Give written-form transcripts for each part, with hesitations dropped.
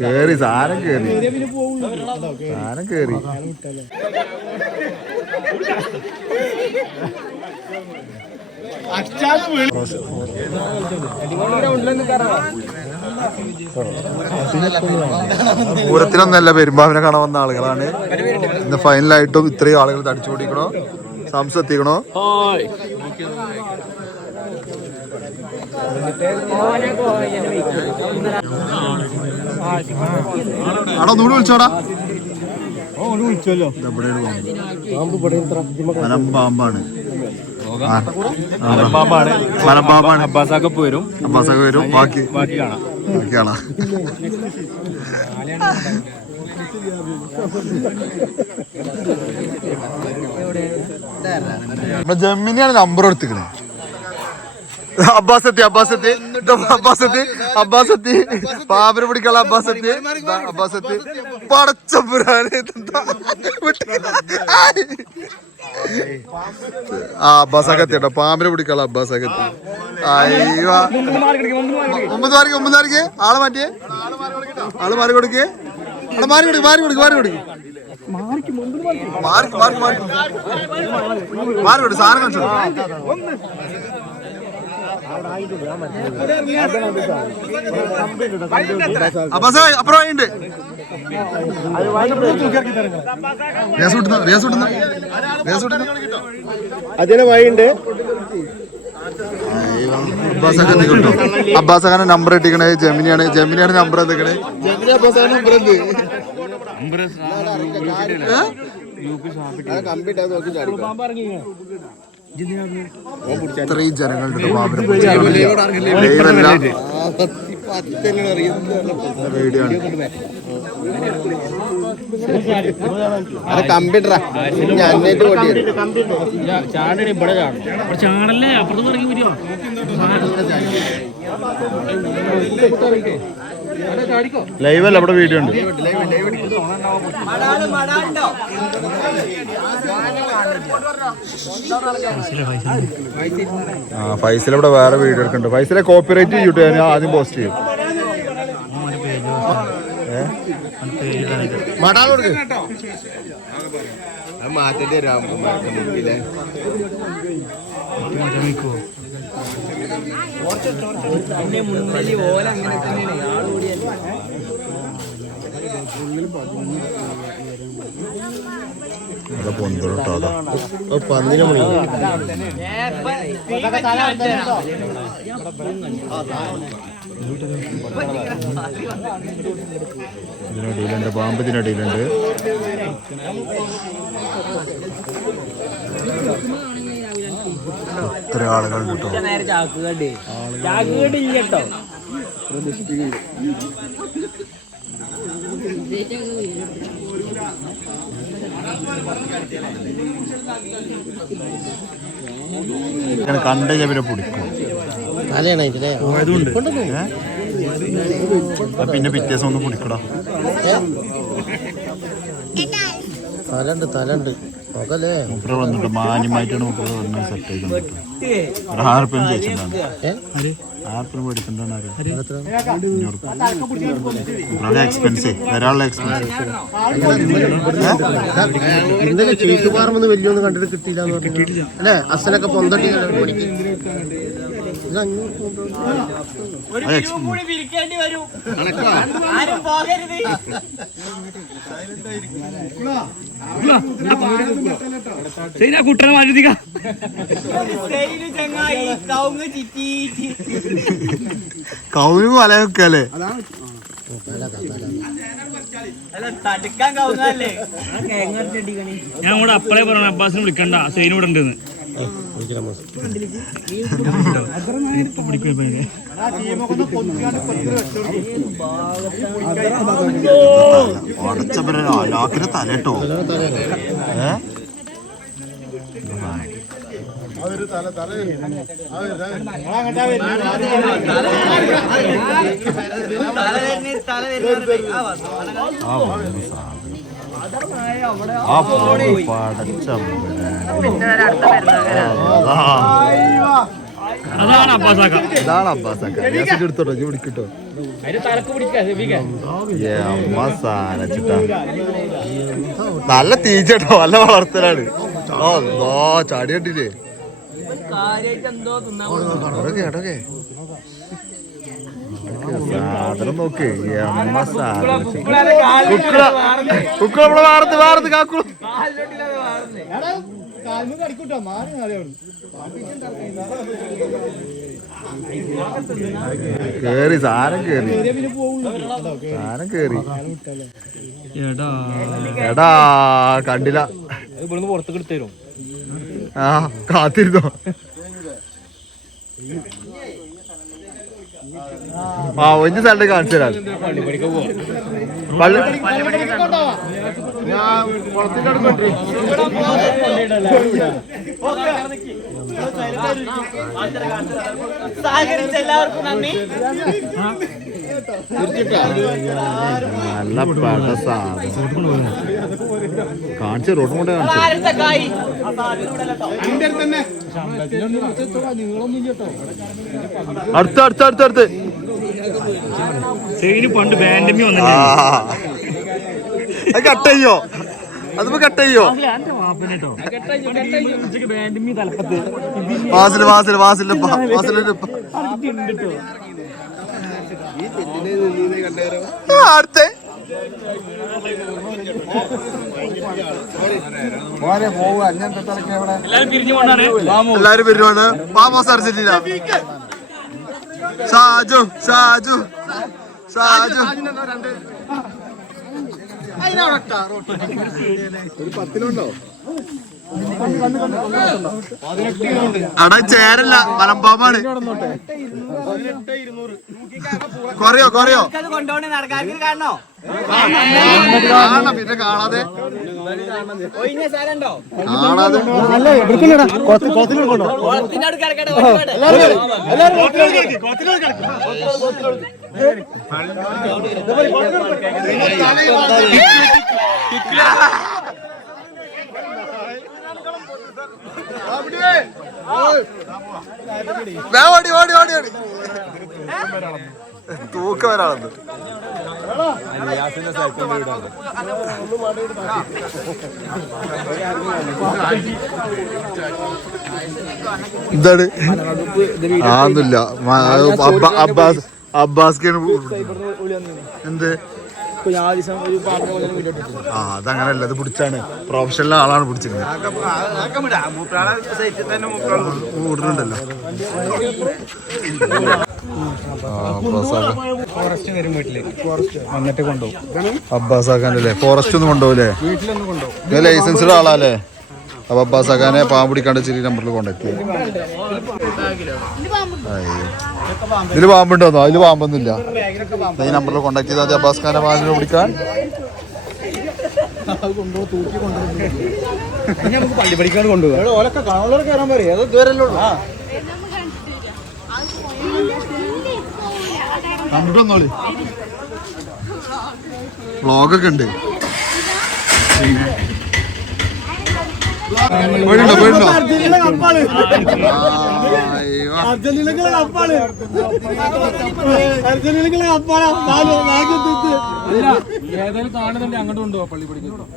കേറി സാധനം കേറി പൂരത്തിനൊന്നല്ല പെരുമ്പാവിനെ കാണാൻ വന്ന ആളുകളാണ് ഇന്ന് ഫൈനലായിട്ടും ഇത്രയും ആളുകൾ തടിച്ചു പൊടിക്കണോ സംസം എത്തിക്കണോ ആടോ നൂട് വിളിച്ചോടാ മലമ്പാമ്പാണ് അബ്ബാസൊക്കെ വരും ബാക്കി കാണാം ജമ്മിനെയാണ് നമ്പർ എടുത്തിക്കണേ അബ്ബാസത്തി പാമ്പര് പിടിക്കാനുള്ള അബ്ബാസത്തി പടച്ചപ്പുരാന് അബ്ബാസൊക്കെ എത്തിട്ടോ പാമ്പിനെ പിടിക്കാനുള്ള അബ്ബാസൊക്കെ എത്തി അയ്യോ 9 ആളെ മാറ്റിയേ ആള് മാറി കൊടുക്കേ മാറി സാധനം കാണിച്ചു അപ്പുറം ഉണ്ട് അതിന് വഴിയുണ്ട് അബ്ബാസഖാന്റെ നമ്പർ ഇട്ടിക്കണേ ജമിനിയാണ് നമ്പർ എത്തിക്കണേ ഇത്രയും ജനങ്ങളുണ്ട് കമ്പ്യൂട്ടറാ ചാടല്ലേ അപ്പുറത്ത് ഇറങ്ങി വരുമോ ലൈവല്ല അവിടെ വീഡിയോ ഉണ്ട് ഫൈസൽ ഇവിടെ വേറെ വീഡിയോ എടുക്കുന്നുണ്ട് ഫൈസലെ കോപ്പിറൈറ്റ് യൂട്യൂബ് ഞാൻ ആദ്യം പോസ്റ്റ് ചെയ്യും മാറ്റേണ്ടി ഓല അങ്ങനെ തന്നെയാണ് പന്നിനെ ഇതിനടിയിലുണ്ട് പാമ്പത്തിനടിയിലുണ്ട് എത്ര ആളുകൾ കേട്ടോ കണ്ട ചെവിനെ പിടിക്കും പിന്നെ പിറ്റേ ദിവസം ഒന്ന് പിടിക്കടാ തലണ്ട് മുപ്പര വന്നിട്ട് മാന്യമായിട്ടാണ് മുപ്പര വന്ന് സെറ്റ് ചെയ്ത് 6 റുപ്യ ചോദിച്ചിട്ടുണ്ടാണ് 6 റുപ്യ മേടിച്ചിട്ടുണ്ടാണ് എക്സ്പെൻസ് ഒരാളുടെ എക്സ്പെൻസ് ഇന്നലെ ചേക്കുപാറമൊന്നും വലിയൊന്നും കണ്ടിട്ട് കിട്ടിയില്ല അല്ലെ അസനൊക്കെ പൊന്തട്ടി കുട്ടനെ മാറ്റിക്ക കൗങ്ങ് വലയൊക്കെ അല്ലേ ഞാൻ കൂടെ അപ്പളേ പറയണം അബ്ബാസിനെ വിളിക്കണ്ട സൈൻ ഇവിടെ ഉണ്ടെന്ന് ലാക്കിന് തലട്ടോ അതാണ് അബ്ബാസാക്ക. ഇതാണ് അബ്ബാസാക്ക. റിയാസിന്റെ എടുത്തോട്ടോ പിടിക്കട്ടോ. നല്ല തീച്ചട്ടോ, നല്ല വളർത്തലാണ്. ചാടി കണ്ടില്ലേ സാധനം നോക്കേ. കുക്കള വാർത്ത് കാക്കു കേറി സാധനം കേറി എടാ കണ്ടില്ല. പുറത്തേക്ക് എടുത്തരും. ആ കാത്തിരുന്നോ. ആ ഒഞ്ച് സ്ഥലത്ത് കാണിച്ചു തരാം. നല്ല പട സാധനം കാണിച്ച റോഡും കൊണ്ട് അടുത്ത് പണ്ട് ബാൻഡമി വന്നു. കട്ടയ്യോ അതിപ്പോ കട്ടയ്യോ. അടുത്ത എല്ലാരും പിരിവാണ്. പാമോസ് അർജന്റീന. ഷാജു ഷാജു ഷാജു അടാ ചേരല്ല മലമ്പാമ്പാണ്. കൊറയോ പിന്നെ കാണാതെ ഓടി ഓടി ഓടി ഓടി തൂക്ക വരാളത്. എന്താണ് ആന്നില്ല അബ്ബാസ്ക്കാണ് എന്ത്. ആ അതങ്ങനല്ല, അത് പിടിച്ചാണ് പ്രൊഫഷണൽ ആളാണ് പിടിച്ചിരുന്നത്. കൂടുതലുണ്ടല്ലോ അബ്ബാസാക്കാനല്ലേ ഫോറസ്റ്റ് ഒന്നും കൊണ്ടുപോകില്ലേ? ലൈസൻസ്ഡ് ആളാല്ലേ? അപ്പൊ അബ്ബാസാക്കാനെ പാമ്പ് പിടിക്കാണ്ട് ചെറിയ നമ്പറിൽ കോണ്ടാക്ട് ചെയ്യാം. ഇതില് പാമ്പുണ്ടോന്നോ? അതില് പാമ്പൊന്നുമില്ല. ഈ നമ്പറിൽ കോണ്ടാക്ട് ചെയ്താൽ മതി അബ്ബാസ് ഖാനെ പാമ്പിനെ പിടിക്കാൻ. പള്ളി പഠിക്കാണ്ട് കൊണ്ടുപോകാം. കണ്ടിട്ടൊന്നോളി വ്ളോഗൊക്കെ ഉണ്ട്. പോയിട്ടുണ്ടോ? ഏതായാലും കാണുന്നുണ്ട് അങ്ങോട്ട് കൊണ്ടുപോകാം. പള്ളി പഠിക്കാൻ കൊണ്ടുപോകണം.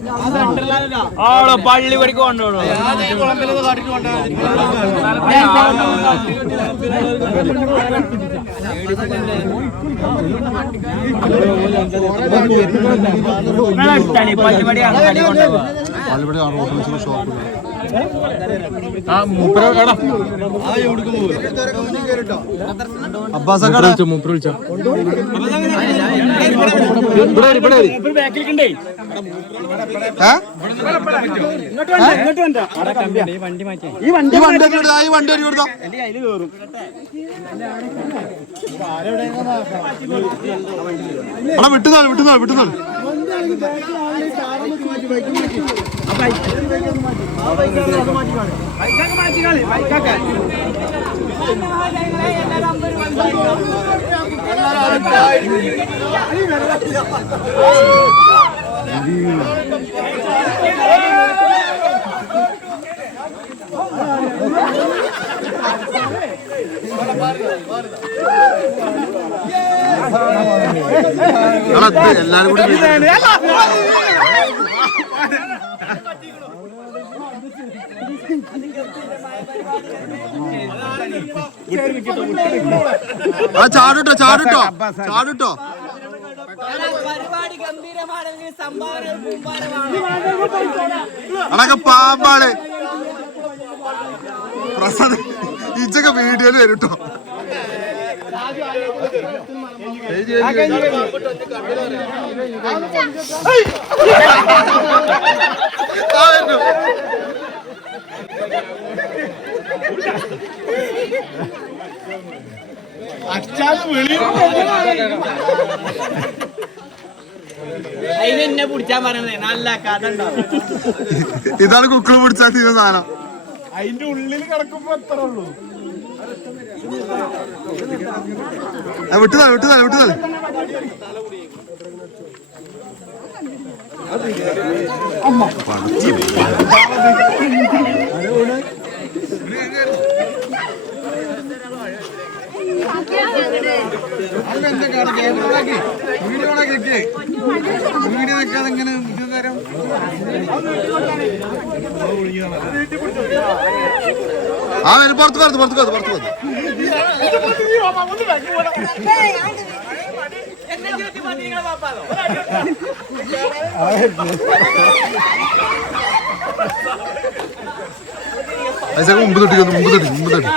വിട്ടുന്നോളൂ എല്ലാരും കൂടി ചാടുട്ടോ ചാടുട്ടോ ചാടുട്ടോ പരിപാടി ഗംഭീരമാണെങ്കിൽ സംഭാവന അതൊക്കെ പാമ്പാണ് പ്രസാദ് ഇച്ചൊക്കെ വീഡിയോയിൽ വരും കേട്ടോ. അതിനെന്നെ പിടിച്ചാൻ പറയണേ നല്ല കഥ ഉണ്ടാവും. ഇതാണ് കുക്കിള് പിടിച്ചാൽ തീരുന്ന സാധനം. അതിന്റെ ഉള്ളിൽ കിടക്കുമ്പോ എത്ര ഉള്ളൂ. വിട്ടുതാ വിട്ടുതാ വിട്ടുതാ. ആ വരും പുറത്ത് പുറത്ത് പുറത്ത് പുറത്ത് പുറത്ത് പുറത്ത്. അതിനൊക്കെ മുമ്പ് തൊട്ടിക്കുന്നു മുമ്പ് തൊട്ടി മുമ്പ് തൊട്ടി.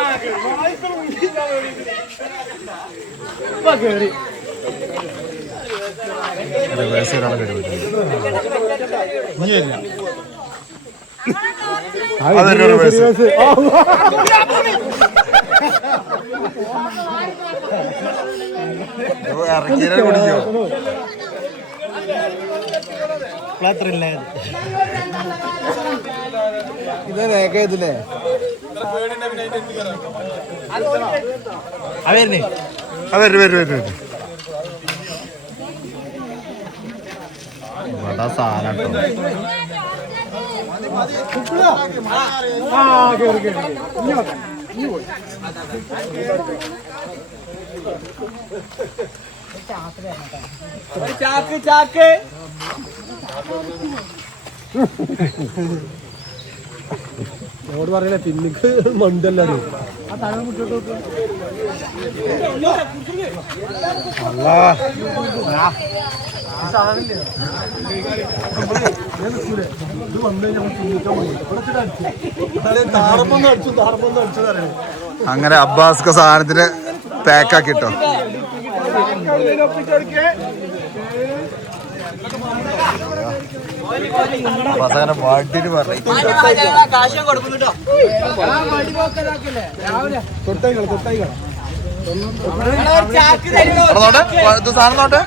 ഇറക്കിയാൽ കുടിക്കോ? ഇത് രേഖയതില്ലേ? വരും വരും വരും വരും. ഇവിടെ സാധനം ചാക്ക് ചാക്ക് ഓട് പറയണേ പിന്നിക്ക് മണ്ടല്ലോ. അങ്ങനെ അബ്ബാസ് സാധനത്തിന് പാക്കാക്കിട്ടോ. അവസാനം വാട്ടിന് പറഞ്ഞു കാശം കൊടുക്കും കേട്ടോ. ചാക്ക് തരുമോ? ഇത് സാധനം നോട്ടെ.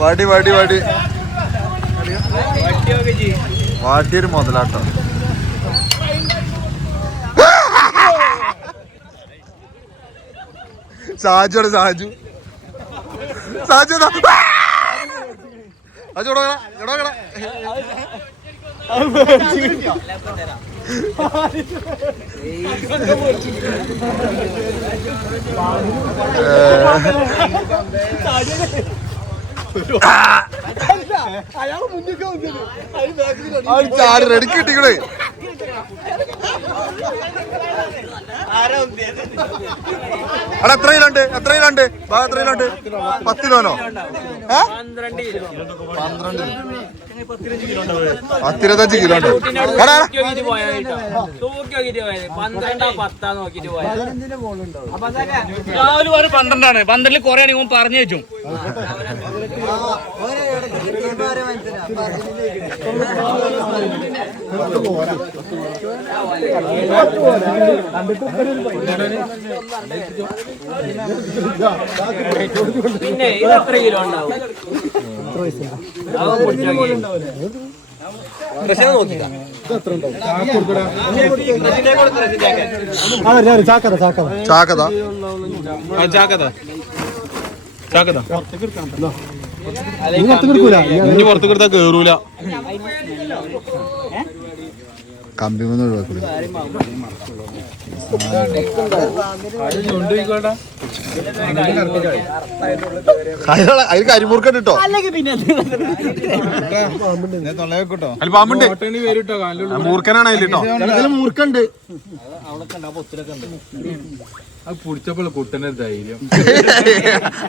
വാടി വാടി വാടി വാട്ടിയൊരു മുതലാട്ടോ. സാജുടെ സാജു സാജു എടോക്കട എടോക്കട. ചാടി റെഡിക്ക് കിട്ടിക്കണേ. അവിടെ എത്ര കിലോണ്ട് എത്ര കിലോണ്ട് എത്ര കിലോണ്ട്? 10 കിലോനോ? 12 15 കിലോ ഉണ്ട്. രാവിലെ ഒരു 12 12 കുറെ ആണെങ്കിൽ പറഞ്ഞു വെച്ചു. പിന്നെ ഇത് എത്ര കിലോ ഉണ്ടാവും? ചാക്കത ചാക്കത ചാക്കത ചാക്കത നീ പുറത്ത് കൊടുക്കൂല. ഇനി പുറത്ത് കൊടുത്താൽ കേറൂല. കമ്പി ഒന്നും ഒഴിവാക്കൂല. അതിൽ കരിമുറുക്കണ്ട് കേട്ടോ. പാമ്പുണ്ട് മൂർഖനാണ് അതിലിട്ടോ. മൂർക്കുണ്ട്. അത് പിടിച്ചപ്പോൾ കുട്ടനെ ധൈര്യം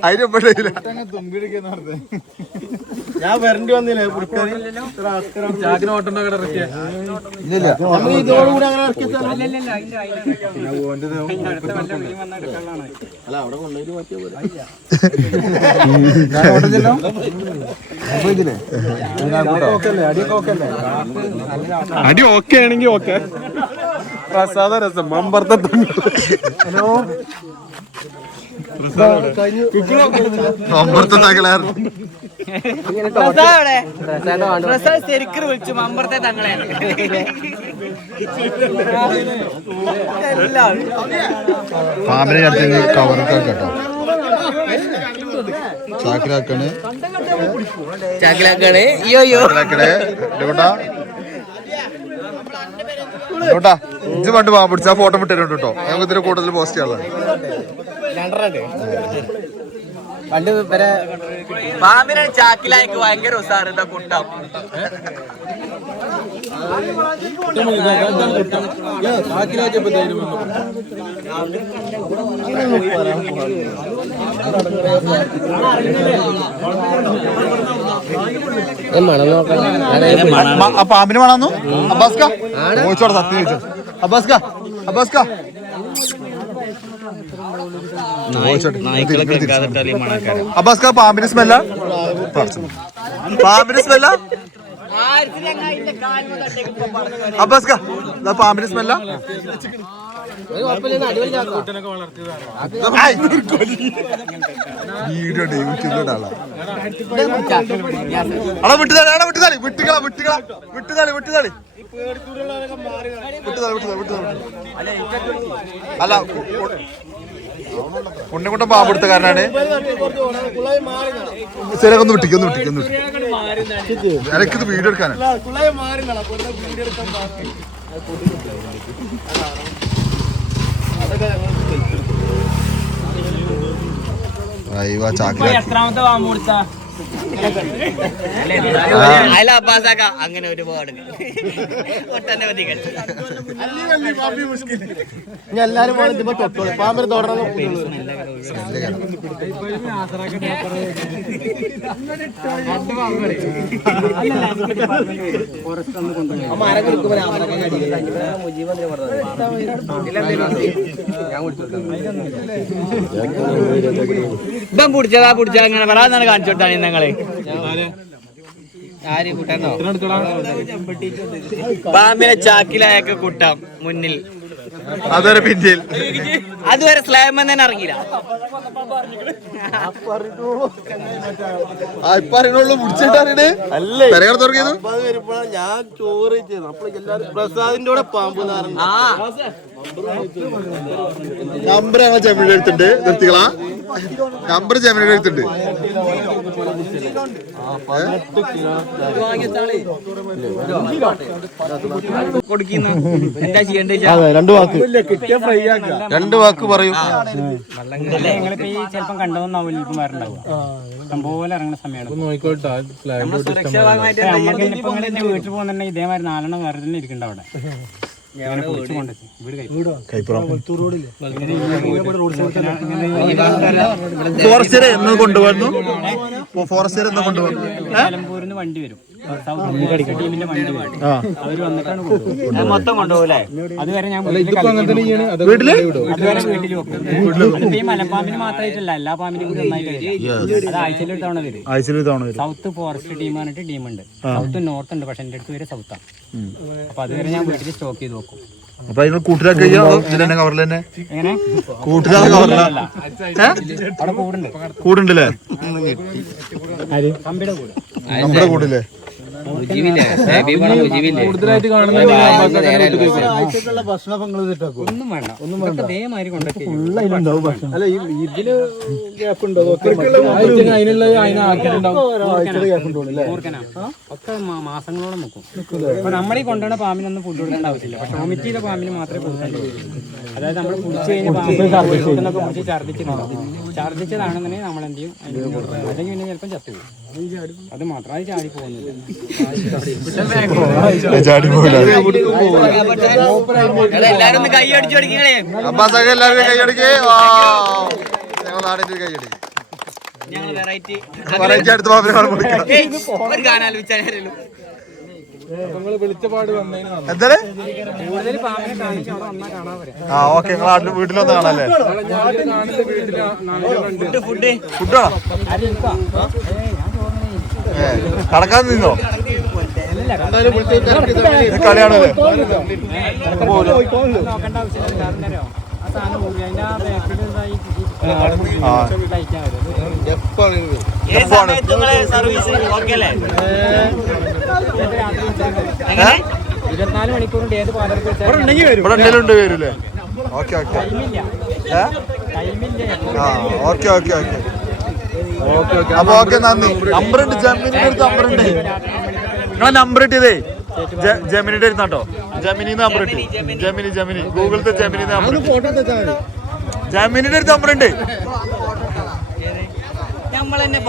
അതിനെപ്പോഴില്ല. ഞാൻ വരണ്ടി വന്നില്ലേ ചാക്കിന് ഓട്ടം ഇറക്കിയ ഇതോടുകൂടി അങ്ങനെ അല്ല അവിടെ കൊണ്ടുപോയിട്ട് മാറ്റിയ അടി ഓക്കെ ആണെങ്കി ഓക്കെ. പ്രസാദ രസം മമ്പർത്ത. ഹലോ ശരിക്കും വിളിച്ചു മമ്പറത്തെ തങ്ങളെയാണ്. പാമ്പിനെ അടുത്ത് കവറൊക്കെ കേട്ടോ. ചാക്കിലാക്കണ് ചാക്കിലാക്കാണ്. ഇത് പണ്ട് പാമ്പ് പിടിച്ച ഫോട്ടോ വിട്ടിട്ടുണ്ട് കേട്ടോ. നമുക്ക് ഇതിന് കൂടുതൽ പോസ്റ്റ് ചെയ്യാനുള്ളത്. പണ്ട് പാമ്പിനെ ചാക്കിലായിക്ക് ഭയങ്കര ഉസാറിന്റെ കുട്ടം. പാമ്പിന് വേണമെന്നു അബ്ബാസ്ക ചോദിച്ചോടെ സത്യം ചോദിച്ചോ. അബ്ബാസ്ക അബ്ബാസ്ക പാമ്പിന് സ്മെല്ല. അബ്ബാസ്ക പാമ്പിന് സ്മെല്ല. വീഡിയോ യൂട്യൂബിലിടാളാ. അല്ല ഉണ്ണിക്കുട്ടൻ പാമ്പെടുത്ത കാരനാണ്. ചിലക്കൊന്ന് വിട്ടിക്കൊന്ന് എനിക്കിത് വീഡിയോ എടുക്കാനാണ്. എത്രാമത്തെ പാമ്പ് കൊടുത്ത അങ്ങനെ ഒരുപാട് ഒട്ടനവധികൾ. എല്ലാരും പാമ്പിന് തുടരണം. ഇപ്പം പിടിച്ചാ അങ്ങനെ വരാന്നാണ് കാണിച്ചോട്ടാണ് ഞങ്ങള്. പാമ്പിനെ ചാക്കിലായൊക്കെ കൂട്ടാം മുന്നിൽ, അതുവരെ പിന്നിൽ, അതുവരെ സ്ലാബ് തന്നെ ഇറങ്ങിയില്ല. ഞാൻ ചോറ് പ്രസാദിന്റെ കൂടെ പാമ്പ് നമ്പർ ജമിനിയുടെ അടുത്തുണ്ട്. നിർത്തികളാ നമ്പർ ജമിനിയുടെ അടുത്തുണ്ട്. എന്താ ചെയ്യണ്ടേ? രണ്ട് വാക്ക് പറയും. ഞങ്ങളിപ്പോ ഈ ചിലപ്പം കണ്ടോന്നാവില്ല, ഇപ്പം വരണ്ടാവുക ഇഷ്ടംപോലെ ഇറങ്ങുന്ന സമയമാണ്. നമുക്ക് ഇനിയിപ്പോ എന്റെ വീട്ടിൽ പോകുന്നുണ്ടെങ്കിൽ ഇതേമാതിരി 4 എണ്ണം വേറെ തന്നെ ഇരിക്കണ്ട അവിടെ. ഫോറസ്റ്റിനെ എന്ന് കൊണ്ടുവന്നു. ഫോറസ്റ്റിനെ എന്ന് കൊണ്ടുവന്നു. നിലമ്പൂരിന്ന് വണ്ടി വരും, ടീമിന്റെ വണ്ടി വരും. അവര് വന്നിട്ടാണ് മൊത്തം കൊണ്ടുപോകല്ലേ. അതുവരെ ഞാൻ വീട്ടില് അതുവരെ വീട്ടിൽ വെക്കും. ഈ മലമ്പാമ്പിന് മാത്രമായിട്ടല്ല, എല്ലാ പാമ്പിനും കൂടി ഒന്നായിട്ട് അത് ആഴ്ചയിൽ ഒരു തവണ വരും. സൗത്ത് ഫോറസ്റ്റ് ടീം പറഞ്ഞിട്ട് ടീമുണ്ട്. സൗത്ത് നോർത്ത് ഉണ്ട്, പക്ഷെ എന്റെ അടുത്ത് വരെ സൗത്താണ്. അപ്പൊ അതുവരെ ഞാൻ വീട്ടിൽ സ്റ്റോക്ക് ചെയ്ത് വെക്കും. അപ്പൊ നിങ്ങൾ കൂട്ടിലാക്കി കവറിൽ തന്നെ എങ്ങനെ കൂട്ടിലാക്കി കവറില അവിടെ കൂടുണ്ട്. കൂടുണ്ടല്ലേ? കമ്പിയുടെ കൂട് നമ്മുടെ കൂടില്ലേ? കൂടുതലായിട്ട് കാണുന്ന ഒന്നും വേണ്ട ഇതൊക്കെ ഇതേമാതിരി കൊണ്ടൊക്കെ അല്ല ഇതില് ഗ്യാപ്പ് ഉണ്ടോ അതിനുള്ള ഒക്കെ മാസങ്ങളോളം നിൽക്കും. അപ്പൊ നമ്മളീ കൊണ്ടുവന്ന പാമ്പിനൊന്നും ഫുഡ് കൊടുക്കേണ്ട ആവശ്യമില്ല. പക്ഷെ വോമിറ്റ് ചെയ്ത പാമ്പിന് മാത്രമേ കൊടുക്കേണ്ടതുള്ളൂ. അതായത് നമ്മൾ കുടിച്ച് കഴിഞ്ഞ പാമ്പിനൊക്കെ കുടിച്ച് ഛർദ്ദിച്ചിട്ടുണ്ടാവും. ഛർദ്ദിച്ചതാണെന്നുണ്ടെങ്കിൽ നമ്മൾ എന്ത് ചെയ്യും, അല്ലെങ്കിൽ പിന്നെ ചിലപ്പം ചത്തുപോകും. അത് മാത്രം അത് ചാടി പോകുന്നില്ല. എല്ലാരും ഒന്ന് കൈ അടിച്ചു കൊടുക്കണേ. അബ്ബാസൊക്കെ എല്ലാവരും കൈയടിക്കേ. ഞങ്ങൾ നാടിന്റെ കൈയടി ഞങ്ങൾ വെറൈറ്റി അടുത്ത പാമ്പിനെ കൊടുക്കണം. ഒരു ഗാനാലോചിച്ചാലും വെളിച്ചപ്പാട് വന്നതിന് എന്താണ്? കൂടുതൽ പാമ്പിനെ കാണിച്ച് അവിടെ വന്നാൽ കാണാൻ വരാം. ആ ഓക്കെ, നിങ്ങൾ നാട്ടിൽ വീട്ടിലൊന്ന് കാണാല്ലേ? ഫുഡാണോ? കടക്കാൻ നിന്നോ? കളിയാണല്ലേ? നോക്കേണ്ട ആവശ്യമില്ല. കാരണം അറിയോ, ആ സാധനം പോയി അതിന്റെ ആ ബാക്കിൽ കഴിക്കാൻ വരും. സർവീസ് ഓക്കെ അല്ലേ? 24 മണിക്കൂറിന്റെ ഏത് പാതർക്ക് ഇവിടെ എന്തെങ്കിലും ഉണ്ട് വരൂല്ലേ? ഓക്കെ ഓക്കെ ടൈമില്ല. ആ ഓക്കെ ഓക്കെ ഓക്കെ അപ്പൊ ഓക്കെ, നന്ദി. നമ്പർ ഉണ്ട്, ജമിനിയുടെ അടുത്ത് നമ്പർ ഉണ്ട്. നിങ്ങളെ നമ്പർ ഇട്ടതേ ജമിനിയുടെ അടുത്താട്ടോ. ജമിനിന്ന് നമ്പർ ഇട്ട്. ജമിനി ഗൂഗിളത്തെ ജമിനി നമ്പർ. ജമിനിയുടെ അടുത്ത് നമ്പർ ഉണ്ട്. നമ്മൾ തന്നെ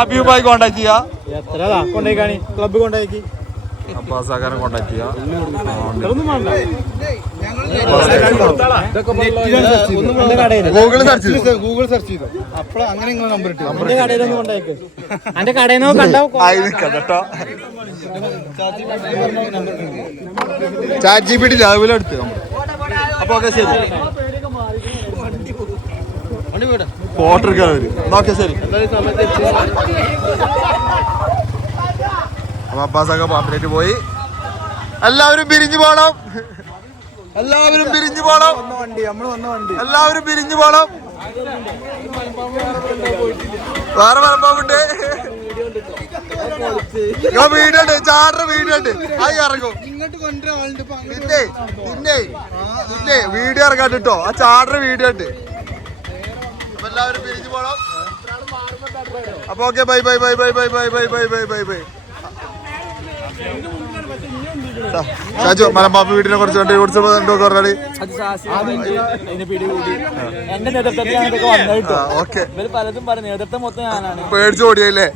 അബീബായി കോണ്ടാക്ട് ചെയ്യാ. ക്ലബ് കൊണ്ടാക്കി അബ്ബാസാക്കാനെ കോണ്ടാക്ട് ചെയ്യാ. ഗൂഗിൾ സെർച്ച് ചെയ്തു. അപ്പോൾ അങ്ങനെ നിങ്ങൾ നമ്പർ ഇട്ടു. എന്റെ കടയിൽ നിന്ന് കണ്ടോ കേട്ടോ. ചാറ്റ് GPT രാവിലെ എടുത്ത് നമ്മൾ. അപ്പൊ ഓക്കെ ശരി, ഫോട്ടോ എടുക്കാൻ വരും. ഓക്കെ ശരി. അപ്പൊ അബ്ബാസൊക്കെ പാമ്പിലേക്ക് പോയി. എല്ലാവരും പിരിഞ്ഞു പോണം. എല്ലാവരും പിരിഞ്ഞു പോണം. എല്ലാവരും പിരിഞ്ഞു പോണം. വേറെ മലമ്പാമ്പുണ്ട്. വീഡിയോ ഉണ്ട്, ചാറിന്റെ വീഡിയോ ഉണ്ട്. ആയി ഇറങ്ങും. പിന്നെ വീഡിയോ ഇറങ്ങാണ്ട് കേട്ടോ. ആ ചാറിന്റെ വീഡിയോ ഉണ്ട്. അപ്പൊ എല്ലാവരും പിരിഞ്ഞു പോണം. അപ്പൊ okay, bye bye bye bye bye bye bye bye bye bye bye. Shaju മലമ്പാമ്പ് വീട്ടിനെ കുറിച്ച് കണ്ടു കൊടുത്തപ്പോ പറഞ്ഞാല് എന്റെ നേതൃത്വത്തിൽ ഓക്കെ, പലതും പറഞ്ഞു. നേതൃത്വം മൊത്തം ഞാനാണ്. പേടിച്ചു ഓടിയല്ലേ?